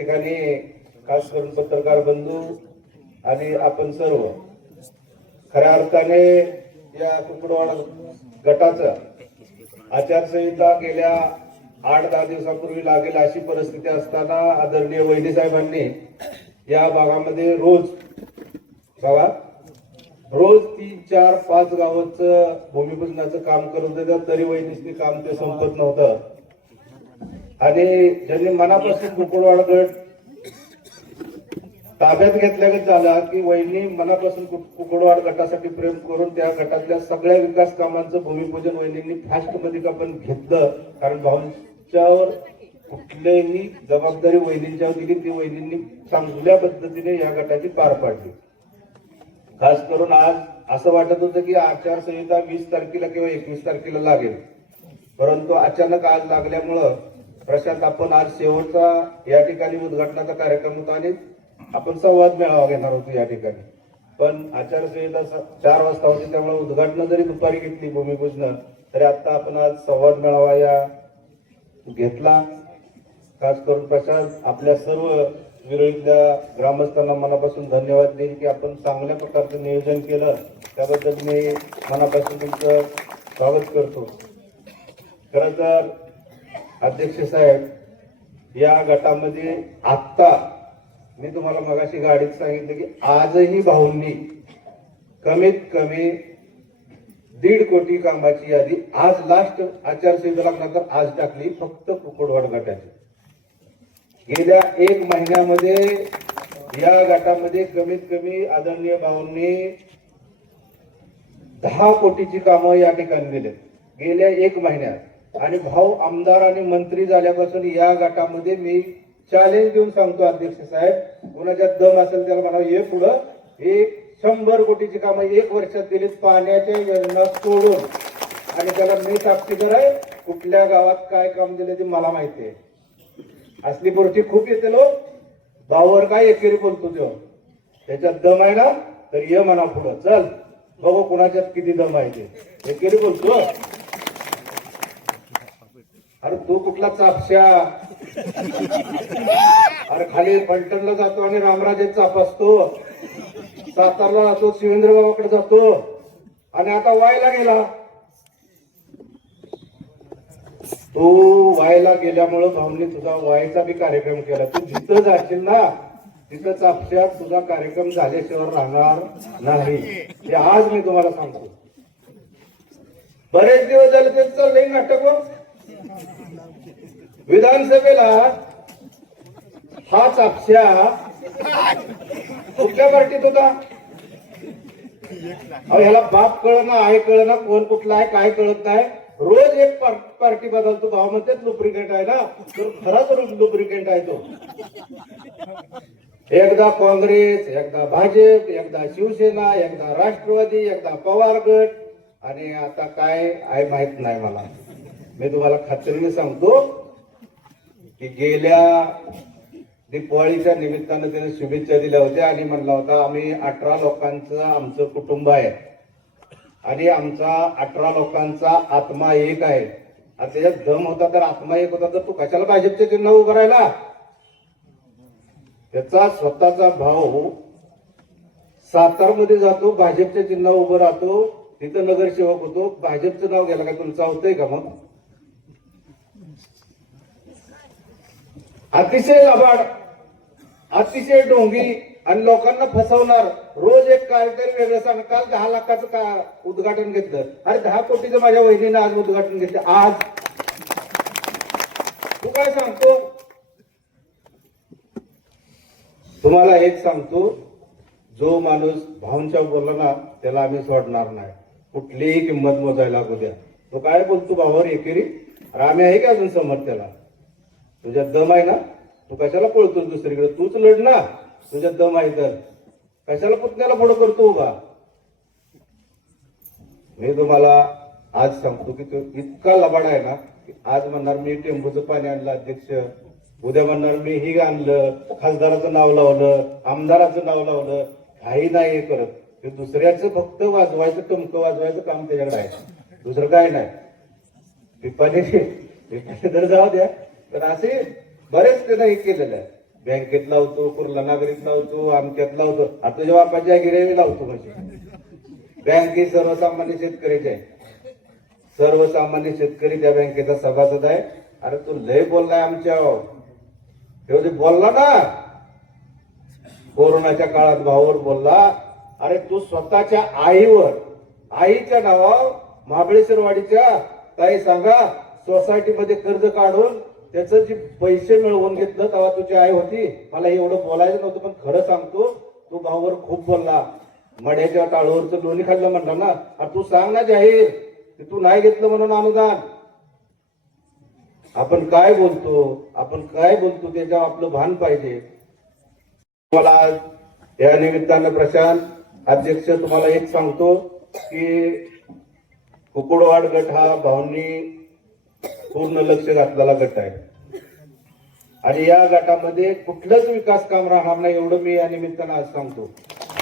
ठिकाणी खास करून पत्रकार बंधू आणि आपण सर्व खऱ्या अर्थाने या कुकडवाड गटाच आचारसंहिता गेल्या आठ दहा दिवसापूर्वी लागेल अशी परिस्थिती असताना आदरणीय वैद्य साहेबांनी या भागामध्ये रोज बघा रोज तीन चार पाच गावाचं भूमिपूजनाचं काम करत होते तरी वैदिक काम ते संपत नव्हतं. आणि ज्यांनी मनापासून कुकुडवाड गट ताब्यात घेतल्यागत झाला की वहिनी मनापासून कु- कुकुडवाड गटासाठी प्रेम करून त्या गटातल्या सगळ्या विकास कामांचं भूमिपूजन वहिनींनी फास्टमध्ये आपण घेतलं. कारण भाऊंच्यावर कुठलीही जबाबदारी वहिनींच्यावर दिली ती वहिनींनी चांगल्या पद्धतीने या गटाची पार पाडली. खास करून आज असं वाटत होतं की आचारसंहिता वीस तारखेला किंवा एकवीस तारखेला लागेल. परंतु अचानक आज लागल्यामुळं प्रशांत आपण आज शेवटचा या ठिकाणी उद्घाटनाचा कार्यक्रम होता आणि आपण संवाद मेळावा घेणार होतो या ठिकाणी. पण आचारसंहिता चार वाजता होती त्यामुळे उद्घाटन जरी दुपारी घेतली भूमिपूजन तरी आता आपण आज संवाद मेळावा या घेतला. खास करून प्रशांत आपल्या सर्व विरोधीतल्या ग्रामस्थांना मनापासून धन्यवाद देईल की आपण चांगल्या प्रकारचं नियोजन केलं. त्याबद्दल मी मनापासून तुमचं स्वागत करतो. खरं तर अध्यक्ष साहेब या गटामध्ये आत्ता मी तुम्हाला मगाशी गाडीत सांगितलं की आजही भाऊंनी कमीत कमी दीड कोटी कामाची यादी आज लास्ट आचारसंहिता लागणार आज टाकली फक्त कुकडवाड गटाची. गेल्या एक महिन्यामध्ये या गटामध्ये कमीत कमी आदरणीय भाऊंनी दहा कोटीची कामं या ठिकाणी दिलेत. गेल्या एक महिन्यात आणि भाऊ आमदार आणि मंत्री झाल्यापासून या गटामध्ये मी चॅलेंज देऊन सांगतो अध्यक्ष साहेब. कोणाच्यात दम असेल त्याला मला ये पुढं हे शंभर कोटीची कामं एक वर्षात दिलीत पाण्याच्या योजना सोडून. आणि त्याला मी साक्षीदार आहे. कुठल्या गावात काय काम दिलं ते मला माहिती आहे. असली गोष्टी खूप येते लोक भावावर काय एकेरी बोलतो तो. त्याच्यात दम आहे ना तर ये म्हणा पुढं. चल बघू कुणाच्यात किती दम आहे ते. एकेरी बोलतो अरे तू कुठला चापशा अरे खाली फलटणला जातो आणि रामराजेत चाप असतो सातारला जातो शिवेंद्र बाबाकडे जातो. आणि आता वायला गेला. तो वायला गेल्यामुळं भाऊंनी तुझा वायचा बी कार्यक्रम केला. तू जिथं जाशील ना तिथं चापशात तुझा कार्यक्रम झाल्याशिवाय राहणार नाही. हे आज मी तुम्हाला सांगतो. बरेच दिवस झाले ते चाललंय नाटक हो. विधानसभेला हा चापशा कुठल्या पार्टीत होता? ह्याला बाप कळ आहे कळ कोण कुठला आहे काय कळत नाही. रोज एक पार्टी बदलतो भाव म्हणते लुब्रिकेंट आहे ना. तर खराच लुब्रिकेंट आहे तो. एकदा काँग्रेस एकदा भाजप एकदा शिवसेना एकदा राष्ट्रवादी एकदा पवार गट. आणि आता काय आहे माहीत नाही मला. मी तुम्हाला खात्रीने सांगतो की गेल्या दीपावळीच्या निमित्तानं त्याने शुभेच्छा दिल्या होत्या आणि म्हणला होता आम्ही अठरा लोकांचं आमचं कुटुंब आहे. आणि आमचा अठरा लोकांचा आत्मा एक आहे. आणि त्याच्यात दम होता तर आत्मा एक होता तर तू कशाला भाजपचे चिन्ह उभं राहिला? त्याचा स्वतःचा भाऊ सातारमध्ये जातो भाजपचे चिन्ह उभं राहतो तिथं नगरसेवक होतो. भाजपचं नाव घ्यायला का तुमचा होतंय का मग? अतिशय लबाड अतिशय डोंगी आणि लोकांना फसवणार. रोज एक काहीतरी वेगळं सांग. काल दहा लाखाचं का उद्घाटन घेतलं? अरे दहा कोटीचं माझ्या वहिनीनं आज उद्घाटन घेतलं. आज. तू काय सांगतो? तुम्हाला हेच सांगतो. जो माणूस भाऊंच्या बोलला ना त्याला आम्ही सोडणार नाही. कुठलीही किंमत मोजायला लागू द्या तो काय बोलतो भावावर एकेरी? अरे आम्ही आहे का अजून समोर त्याला? तुझ्यात दम आहे ना? तू कशाला पळतोस दुसरीकडे? तूच लढ ना. तुझ्यात दम आहे तर. कशाला पुतण्याला पुढं करतो उभा? मी तुम्हाला आज सांगतो की तो इतका लबाड आहे ना की आज म्हणणार मी टेंबूचं पाणी आणलं अध्यक्ष. उद्या म्हणणार मी ही आणलं खासदाराचं नाव लावलं आमदाराचं नाव लावलं. काही नाही हे करत. ते दुसऱ्याचं फक्त वाजवायचं टमकं वाजवायचं काम त्याच्याकडे आहे. दुसरं काय नाही. पिपाने पिपाने तर जाऊ द्या. तर असे बरेच त्यानं हे केलेलं आहे. बँकेत लावतो कुर्ला नागरीत लावतो आमच्यात लावतो आता जेव्हा बापाच्या गिरेवी लावतो म्हणजे. बँक ही सर्वसामान्य शेतकऱ्याची आहे. सर्वसामान्य शेतकरी त्या बँकेचा सभासद आहे. अरे तू लय बोललाय आमच्या. तेव्हा ते म्हणजे बोलला ना. कोरोनाच्या काळात भावावर बोलला. अरे तू स्वतःच्या आईवर आईच्या नावावर महाबळेश्वरवाडीच्या ताई सांगा सोसायटीमध्ये कर्ज काढून त्याचं जे पैसे मिळवून घेतलं तेव्हा तुझी आई होती मला एवढं बोलायचं नव्हतं पण खरं सांगतो तू भाऊवर खूप बोलला. मड्याच्या टाळूवरचं लोणी खाल्लं म्हणला ना आणि तू सांग ना जाहीर की तू नाही घेतलं म्हणून अनुदान. आपण काय बोलतो? आपण काय बोलतो? त्याच्यावर आपलं भान पाहिजे. मला या निमित्तानं प्रशांत अध्यक्ष तुम्हाला एक सांगतो की कुकुडवाड गट हा भाऊंनी पूर्ण लक्ष घातलेला गट आहे. आणि या गटामध्ये कुठलंच विकास काम राहणार नाही एवढं मी या निमित्तानं आज सांगतो.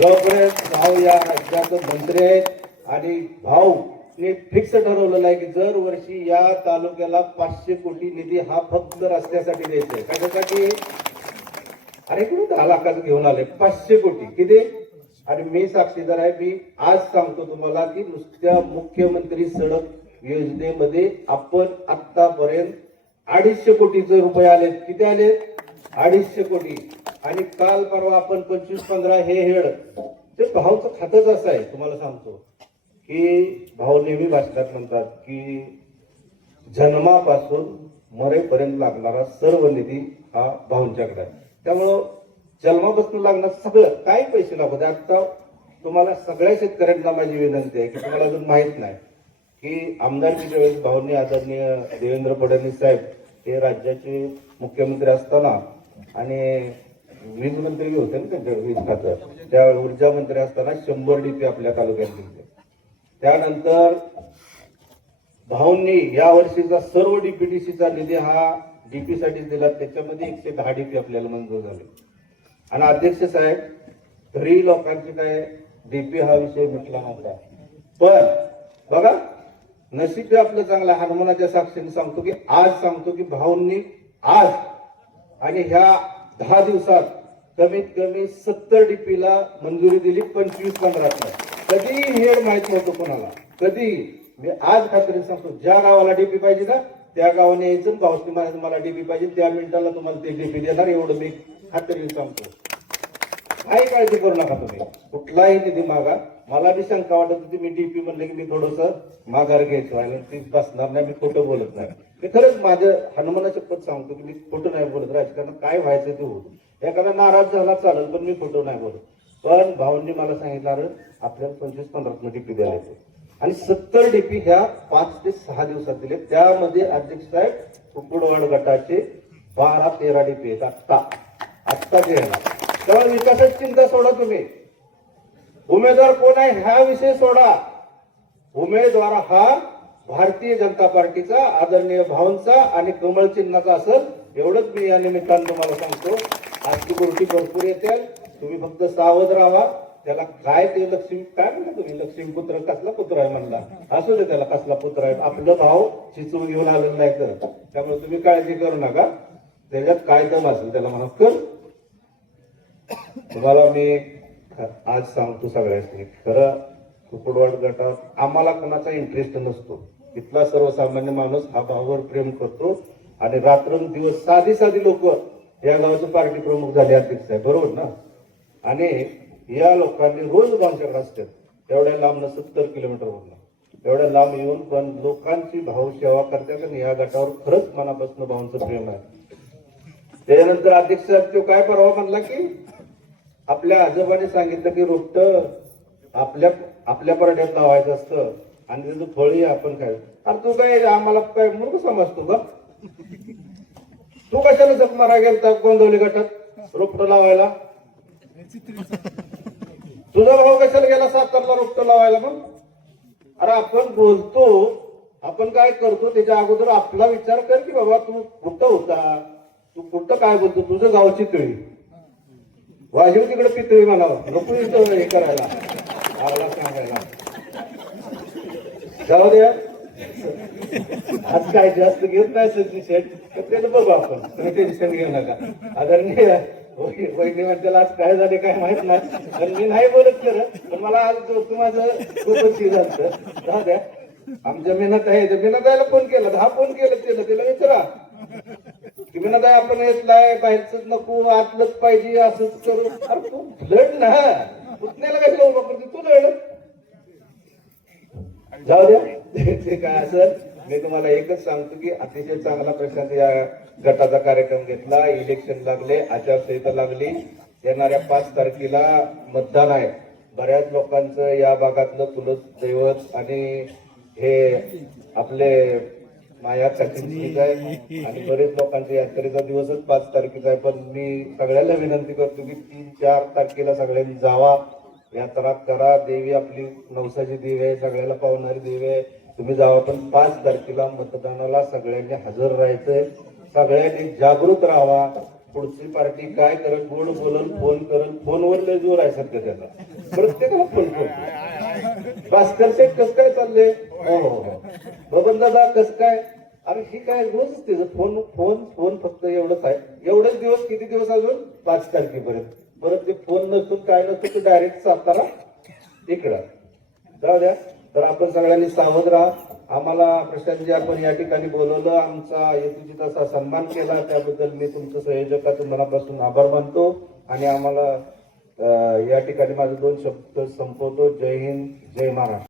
जोपर्यंत भाऊ या राज्याचे मंत्री आहेत आणि भाऊ ने फिक्स ठरवलेलं आहे की जर वर्षी या तालुक्याला पाचशे कोटी निधी हा फक्त रस्त्यासाठी द्यायचा आहे. कशासाठी? अरे कुठे दहा लाखाचं घेऊन आले? पाचशे कोटी. किती? आणि मी साक्षीदार आहे. मी आज सांगतो तुम्हाला की नुसत्या मुख्यमंत्री सडक योजनेमध्ये आपण आतापर्यंत अडीचशे कोटीचे रुपये आले किती आले अडीचशे कोटी. आणि काल परवा आपण पंचवीस पंधरा हे हेड. ते भाऊचं खातच असं आहे तुम्हाला सांगतो. की भाऊ नेहमी भाषणात म्हणतात की जन्मापासून मरेपर्यंत लागणारा सर्व निधी हा भाऊंच्याकडे आहे. त्यामुळं जन्मापासून लागणार सगळं काही पैसे लागू दे आता तुम्हाला सगळ्या शेतकऱ्यांना माझी विनंती आहे की तुम्हाला अजून माहीत नाही. की आमदारकीच्या वेळेस भावनी आदरणीय देवेंद्र फडणवीस साहेब हे राज्याचे मुख्यमंत्री असताना आणि वीज मंत्री होते ना त्यांच्या वीज खातं त्या ऊर्जा मंत्री असताना शंभर डीपी आपल्या तालुक्यात दिले त्यानंतर भाऊंनी या वर्षीचा सर्व डीपीटीसीचा निधी हा डीपी साठी दिला त्याच्यामध्ये एकशे दहा डीपी आपल्याला मंजूर झाले. आणि अध्यक्ष साहेब तरी लोकांची काय डीपी हा विषय म्हटला नव्हता. पण बघा नशीब आपलं चांगलं आहे. हनुमानाच्या साक्षीने सांगतो की आज सांगतो की भाऊंनी आज आणि ह्या दहा दिवसात कमीत कमी सत्तर डीपीला मंजुरी दिली पंचवीस पंधरात कधीही हेड माहीत नव्हतं कोणाला. कधी मी आज खात्री सांगतो ज्या गावाला डीपी पाहिजे ना त्या गावाने यायचं आणि महाराज मला डीपी पाहिजे त्या मिनिटाला तुम्हाला ते डीपी देणार एवढं मी खात्रीने सांगतो. काही काळजी करू नका तुम्ही. कुठलाही निधी मागा. मला बी शंका वाटत होती मी डीपी म्हणले की मी थोडस माघार घ्यायचो आणि ती बसणार नाही मी खोटं बोलत नाही. मी खरंच माझं हनुमाना पद सांगतो की मी खोटं नाही बोलत. राजकारण काय व्हायचं ते होत. एखादा नाराज झाला चालेल पण मी खोटं नाही बोलत. पण भाऊंनी मला सांगितलं अरे आपल्याला पंचवीस पंधरा डीपी द्यायला येते. आणि सत्तर डीपी ह्या पाच ते सहा दिवसात दिले त्यामध्ये अध्यक्ष साहेब कुकुडवाड गटाचे बारा तेरा डीपी आहेत. आत्ता. आत्ता जे येणार तेव्हा त्यामुळे विकासाची चिंता सोडा तुम्ही. उमेदवार कोण आहे हा विषय सोडा. उमेदवार हा भारतीय जनता पार्टीचा आदरणीय भाऊंचा आणि कमळ चिन्हाचा असेल एवढंच मी या निमित्तानं तुम्हाला सांगतो. आजची गोष्टी भरपूर येते. तुम्ही फक्त सावध राहा. त्याला काय ते लक्ष्मी काय म्हणता तुम्ही? लक्ष्मी पुत्र कसला पुत्र आहे म्हणला? असू दे त्याला कसला पुत्र आहे. आपलं भाव चिचून घेऊन आलेलं नाही तर. त्यामुळे तुम्ही काळजी करू नका. त्याच्यात काय दम असेल त्याला म्हणा कर. तुम्हाला मी आज सांगतो सगळ्यांनी खरं कुकुडवाड गटात आम्हाला कोणाचा इंटरेस्ट नसतो. इथला सर्वसामान्य माणूस हा भावावर प्रेम करतो आणि रात्रंदिवस साधी साधी लोक या गावाचे पार्टी प्रमुख झाले अध्यक्ष आहे बरोबर ना? आणि या लोकांनी रोज आमच्याकडे असतात एवढ्या लांब सत्तर किलोमीटर एवढ्या लांब येऊन पण लोकांची भावसेवा करतात आणि या गटावर खरंच मनापासून भावांचं प्रेम आहे. त्याच्यानंतर अध्यक्ष साहेब तो काय परवा म्हणला की आपल्या आजोबाने सांगितलं की रोपट आपल्या आपल्या परड्यात लावायचं असतं. आणि त्याचं फळही आपण काय अरे तू काय आम्हाला काय मूर्ख समजतो का? तू कशाला जप मारा गेलता गोंदवली गटात? रोपट लावायला? तुझा भाऊ कशाला गेला सातारला रोपट लावायला मग? अरे आपण बोलतो आपण काय करतो त्याच्या अगोदर आपला विचार कर की बाबा तू कुठं होता? तू कुठं काय बोलतो? तुझं गावची तळी वाजव तिकडे पितोय मला. नको येतो हे करायला. आम्हाला सांगायला. जाऊ द्या. आज काय जास्त घेत नाही सचिन शेठ. तर त्याचं बघू आपण. तुम्ही टेन्शन घेऊ नका. आदरणीय वै- वैद्य म्हणताला आज काय झाले काय माहीत नाही. मी नाही बोलत खरं. पण मला आज माझं खूपच हे झालं जाऊ द्या. आमच्या मेहनत आहे. मेहनत द्यायला फोन केला. दहा फोन केलं त्याला. त्याला विचारा. की काय आपण येतलाय बाहेरच नको आतलंच पाहिजे असंच करू. अरे तू लढ ना. पुतण्याला कशाला उभा करते तू लढ जाऊ द्या. ते काय असेल मी तुम्हाला एकच सांगतो की अतिशय चांगला प्रशांत या गटाचा कार्यक्रम घेतला. इलेक्शन लागले आचारसंहिता लागली. येणाऱ्या पाच तारखेला मतदान आहे. बऱ्याच लोकांचं या भागातलं कुलत दैवत आणि हे आपले माया चिंतित आहे. आणि बरेच लोकांच्या यात्रेचा दिवसच पाच तारखेचा आहे. पण मी सगळ्यांना विनंती करतो की तीन चार तारखेला सगळ्यांनी जावा. यात्रा करा. देवी आपली नवसाची देवी आहे. सगळ्याला पावणारी देवी आहे. तुम्ही जावा. पण पाच तारखेला मतदानाला सगळ्यांनी हजर राहायचंय. सगळ्यांनी जागृत राहावा. पुढची पार्टी काय करत गोड बोलल? फोन करत फोनवर लय जोर आहे सध्या त्याचा. प्रत्येकाला फोन करतो भास्कर शेठ कस काय चाललंय? हो हो, हो. बबन दादा कस काय? अरे ही काय रोजच त्याचं फोन फोन फोन फक्त एवढंच आहे. एवढेच दिवस किती दिवस अजून? पाच तारखेपर्यंत. परत ते फोन नसून काय नसतं ते डायरेक्ट सातारा इकडं. जाऊ द्या. तर आपण सगळ्यांनी सावध राहा. आम्हाला प्रशांतजी आपण या ठिकाणी बोलवलं. आमचा हेतूची तसा सन्मान केला. त्याबद्दल मी तुमचं संयोजकाचं मनापासून आभार मानतो. आणि आम्हाला या ठिकाणी माझे दोन शब्द संपवतो. जय हिंद जय महाराष्ट्र.